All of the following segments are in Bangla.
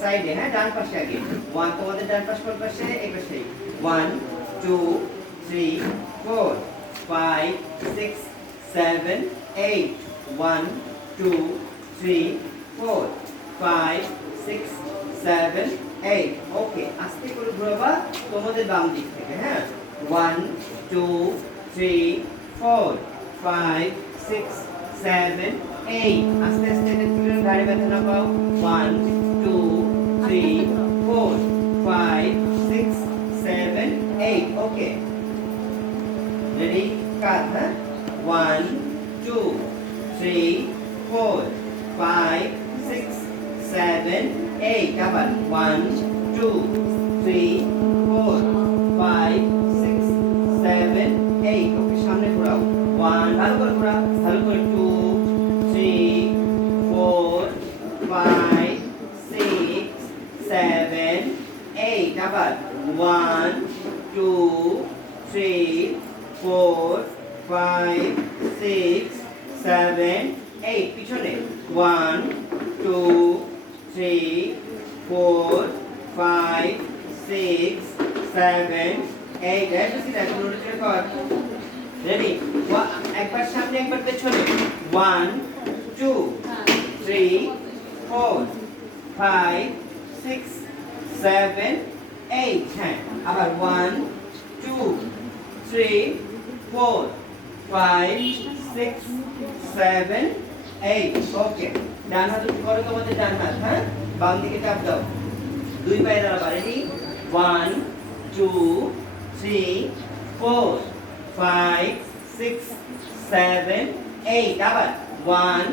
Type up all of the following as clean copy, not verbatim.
সাইডে হ্যাঁ ডান পাশে আগে 1 তোমাদের ডান পাশ কোন পাশে এই পাশে 1 2 3 4 5 6 7 8 1 2 3 4 5 6 7 8 ওকে আস্তে করে ঘোরাবা তোমাদের বাম দিক থেকে হ্যাঁ 1 2 3 4 5 6 7 8 আস্তে আস্তে গাড়ি ব্যথা না পাও 1 2 3 4 5 6 7 8 okay ready cut huh? 1 2 3 4 5 6 7 8 abar 1 2 3 4 5 6 7 8 okay সামনে ঘোরাও 1 ভালো করে ঘোরাও ভালো করে 2 3 4 5 6 7 8 abar 1 2 3 4 5 6 7 8 পিছনে 1 2 3 4 5 6 7 8 এসে দেখো নোটিস কর রেডি একবার সামনে একবার পেছনে 1 2 3 4 5 6 7 8 হ্যাঁ আবার 1 2 3 4 5 6 7 8 ওকে ডান হাত উঁচু করো তোমাদের ডান হাত হ্যাঁ বাম দিকে চাপ দাও দুই পায়ে দাঁড়াবা রেডি 1 2 3 4 5 6 7 8 আবার 1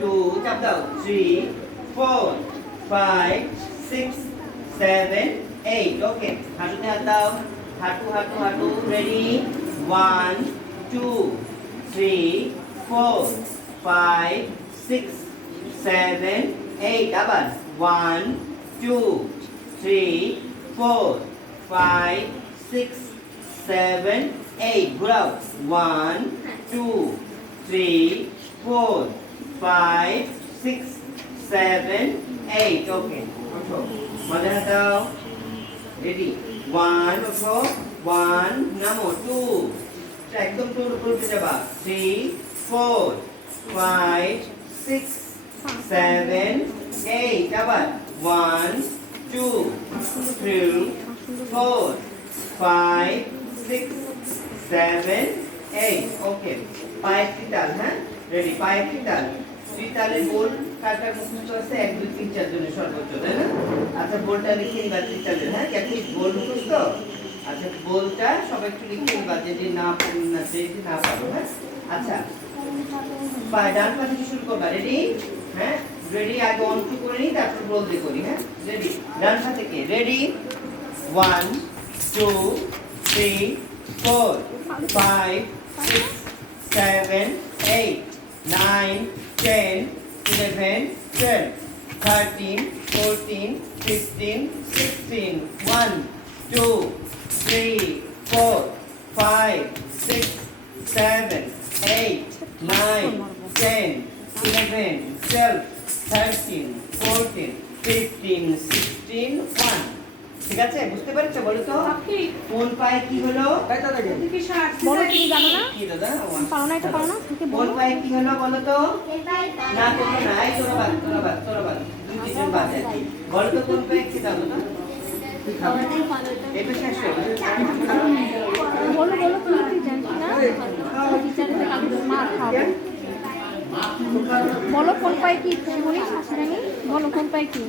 2 চাপ দাও 3 4 5 6 7 8 ওকে হাঁটুতে হাত দাও হাঁটু হাঁটু হাঁটু রেডি 1 2 3 4 5 6 7 8 আবার 1 2 3 4 5 6 7 8 ঘোরাও 1 2 3 4 5 6 7 8 ওকে ওঠো মাঝে হাত দাও রেডি 1 ওঠো 1 নামো 2 একদম তোর উপর উঠে যাবা 3 4 5 6 7 8 আবার 1 2 3 4 5 6 7 8 ওকে পায়ের তিতাল হ্যাঁ রেডি পায়ের তিতাল তিতালের গোল কাটার মুখস্থ আছে 1 2 3 4 জনের সর্বোচ্চ তাই না আচ্ছা গোলটা লিখে নিবা তিতালের হ্যাঁ কি গোল মুখস্থ আচ্ছা গোলটা সবাই একটু লিখে নিবা যদি না যদি না পারো হ্যাঁ আচ্ছা পায়ে ডান পা থেকে শুরু করবা রেডি হ্যাঁ রেডি আগে 1 2 করে নি তারপর গোল দিয়ে করি হ্যাঁ রেডি ডান পা থেকে রেডি 1 2 3 4 5 6 7 8 9 10 11 12 13 14 15 16 1 2 3 4 5 6 7 8 9 10 11 12 13 14 15 16 1 ঠিক আছে বুঝতে পারছো বলো তো কোন পায়ে কি হলো বলো তুমি জানো না কি দাদা পারো না এটা পারো না থেকে কোন বলো পায়ে কি হলো বলো তো না তোমরা না এই তোরা বাদ দুই তিনজন বাদ আছে বলো তো কোন পায়ে কি জানো না এটা শেষ হলো বলো বলো তুমি কি জানো না টিচারদের কাছে মার খাবে বলো কোন পায়ে কি শুনি শাশুড়ি বলো কোন পায়ে কি